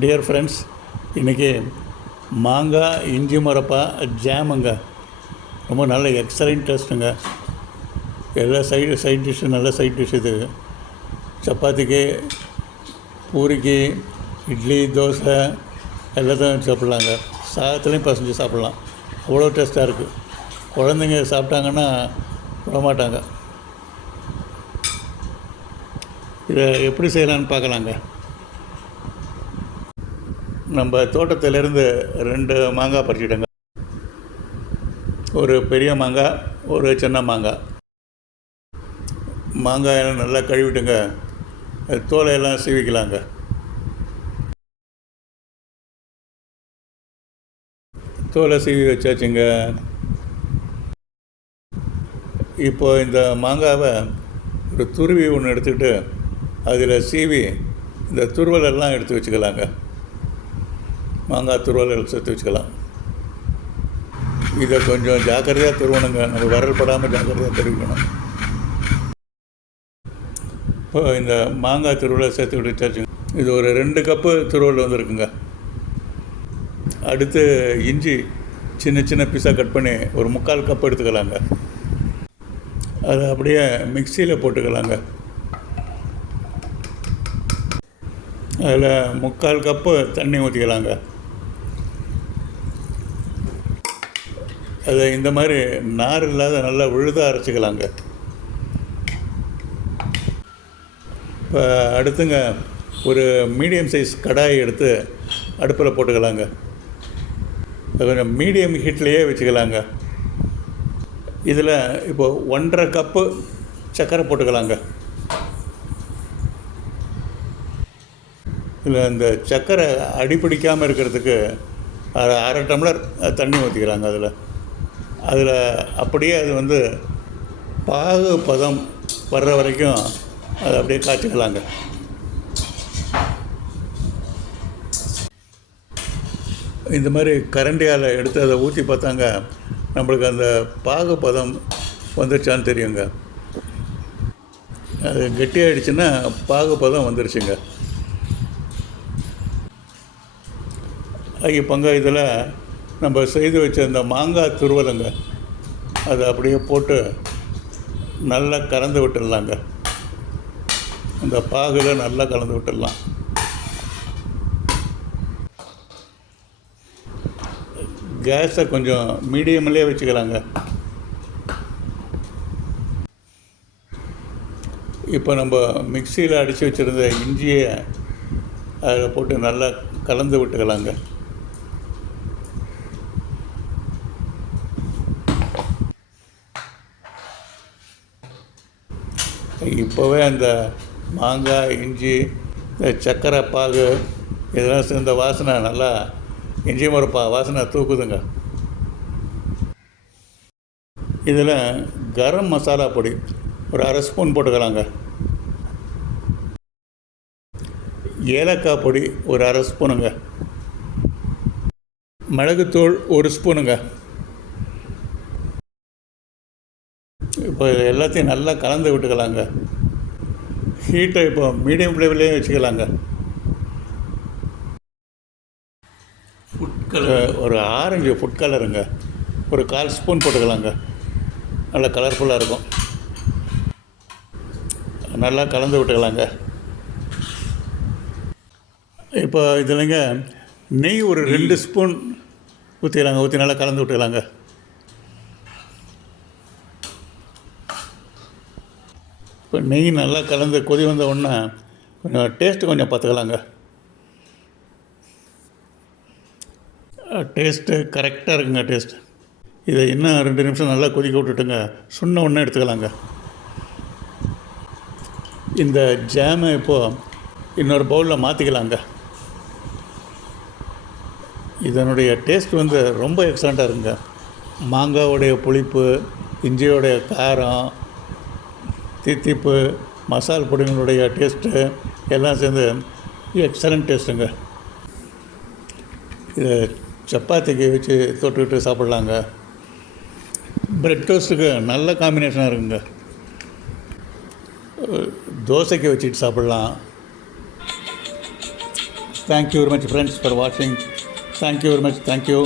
Dear friends, இன்றைக்கி மாங்காய் இஞ்சி மரப்பா ஜாமுங்க. ரொம்ப நல்ல எக்ஸலண்ட் டேஸ்ட்டுங்க. எல்லா சைட் டிஷ்ஷு நல்ல சைட் டிஷ் இது. சப்பாத்திக்கு, பூரிக்கு, இட்லி, தோசை எல்லாத்தையும் சாப்பிட்லாங்க. சாதத்துலேயும் பசஞ்சு சாப்பிட்லாம். அவ்வளோ டேஸ்ட்டாக இருக்குது. குழந்தைங்க சாப்பிட்டாங்கன்னா விடமாட்டாங்க. இதை எப்படி செய்யலான்னு பார்க்கலாங்க. நம்ம தோட்டத்திலேருந்து 2 மாங்காய் பறிச்சிட்டோங்க. ஒரு பெரிய மாங்காய், ஒரு சின்ன மாங்காய். மாங்காயெல்லாம் நல்லா கழுவிட்டுங்க, தோலையெல்லாம் சீவிக்கலாங்க. தோலை சீவி வச்சாச்சுங்க. இப்போ இந்த மாங்காவை ஒரு துருவி ஒன்று எடுத்துக்கிட்டு அதில் சீவி இந்த துருவலெல்லாம் எடுத்து வச்சுக்கலாங்க. மாங்காய் துருவல் சேர்த்து வச்சுக்கலாம். இதை கொஞ்சம் ஜாக்கிரதையாக துருவணுங்க. நம்ம விரல் படாமல் ஜாக்கிரதையாக துருவிக்கணும். இப்போ இந்த மாங்காய் துருவலை சேர்த்து விட்டுச்சாச்சு. இது ஒரு 2 கப்பு துருவல் வந்துருக்குங்க. அடுத்து இஞ்சி சின்ன சின்ன பீஸாக கட் பண்ணி ஒரு 3/4 கப் எடுத்துக்கலாங்க. அதை அப்படியே மிக்சியில் போட்டுக்கலாங்க. அதில் 3/4 கப்பு தண்ணி ஊற்றிக்கலாங்க. அதை இந்த மாதிரி நார் இல்லாத நல்லா விழுதாக அரைச்சிக்கலாங்க. இப்போ அடுத்துங்க ஒரு மீடியம் சைஸ் கடாயை எடுத்து அடுப்பில் போட்டுக்கலாங்க. அது கொஞ்சம் மீடியம் ஹீட்லேயே வச்சுக்கலாங்க. இதில் இப்போது 1.5 கப்பு சர்க்கரை போட்டுக்கலாங்க. இதில் இந்த சர்க்கரை அடிப்பிடிக்காமல் இருக்கிறதுக்கு அரை டம்ளர் தண்ணி ஊற்றிக்கலாங்க. அதில் அப்படியே அது பாகு பதம் வர்ற வரைக்கும் அதை அப்படியே காய்ச்சிக்கலாங்க. இந்த மாதிரி கரண்டியால் எடுத்து அதை ஊற்றி பார்த்தாங்க, நம்மளுக்கு அந்த பாகு பதம் வந்துருச்சான்னு தெரியுங்க. அது கெட்டியாகிடுச்சுன்னா பாகு பதம் வந்துருச்சுங்க. இப்போங்க இதில் நம்ம செய்து வச்ச இந்த மாங்காய் துருவலுங்க, அதை அப்படியே போட்டு நல்லா கலந்து விட்டுடலாங்க. அந்த பாகில் நல்லா கலந்து விட்டுடலாம். கேஸை கொஞ்சம் மீடியம்லேயே வச்சுக்கலாங்க. இப்போ நம்ம மிக்சியில் அடித்து வச்சுருந்த இஞ்சியை அதில் போட்டு நல்லா கலந்து விட்டுக்கலாங்க. இப்போவே அந்த மாங்காய், இஞ்சி, இந்த சர்க்கரை பாகு இதெல்லாம் சேர்ந்த வாசனை நல்லா இஞ்சி மரப்பா வாசனை தூக்குதுங்க. இதில் கரம் மசாலா பொடி ஒரு 1/2 ஸ்பூன் போட்டுக்கலாங்க. ஏலக்காய் பொடி ஒரு 1/2 ஸ்பூனுங்க. மிளகுத்தூள் 1 ஸ்பூனுங்க. இப்போ எல்லாத்தையும் நல்லா கலந்து விட்டுக்கலாங்க. ஹீட்டை இப்போ மீடியம் ஃப்ளேம்லேயே வச்சுக்கலாங்க. ஃபுட் கலர் ஒரு ஆரஞ்சு ஃபுட் கலருங்க ஒரு 1/4 ஸ்பூன் போட்டுக்கலாங்க. நல்லா கலர்ஃபுல்லாக இருக்கும். நல்லா கலந்து விட்டுக்கலாங்க. இப்போ இதுலங்க நெய் ஒரு 2 ஸ்பூன் ஊற்றிக்கலாங்க. ஊற்றி நல்லா கலந்து விட்டுக்கலாங்க. இப்போ நெய் நல்லா கலந்து கொதி வந்த உடனே கொஞ்சம் டேஸ்ட்டு கொஞ்சம் பார்த்துக்கலாங்க. டேஸ்ட்டு கரெக்டாக இருக்குங்க. டேஸ்ட்டு இதை இன்னும் 2 நிமிஷம் நல்லா கொதிக்க விட்டுட்டுங்க. சுண்ண உடனே எடுத்துக்கலாங்க. இந்த ஜாமை இப்போது இன்னொரு பவுலில் மாற்றிக்கலாங்க. இதனுடைய டேஸ்ட் ரொம்ப எக்ஸலண்ட்டாக இருக்குங்க. மாங்காயோடைய புளிப்பு, இஞ்சியோடைய காரம், தித்திப்பு, மசால் பொடிகளுடைய டேஸ்ட்டு எல்லாம் சேர்ந்து எக்ஸலண்ட் டேஸ்ட்டுங்க. இதை சப்பாத்திக்கு வச்சு தொட்டுக்கிட்டு சாப்பிட்லாங்க. பிரெட் டோஸ்ட்டுக்கு நல்ல காம்பினேஷனாக இருக்குங்க. தோசைக்கு வச்சுட்டு சாப்பிட்லாம். Thank you very much friends for வாட்சிங். Thank you very much. தேங்க்யூ.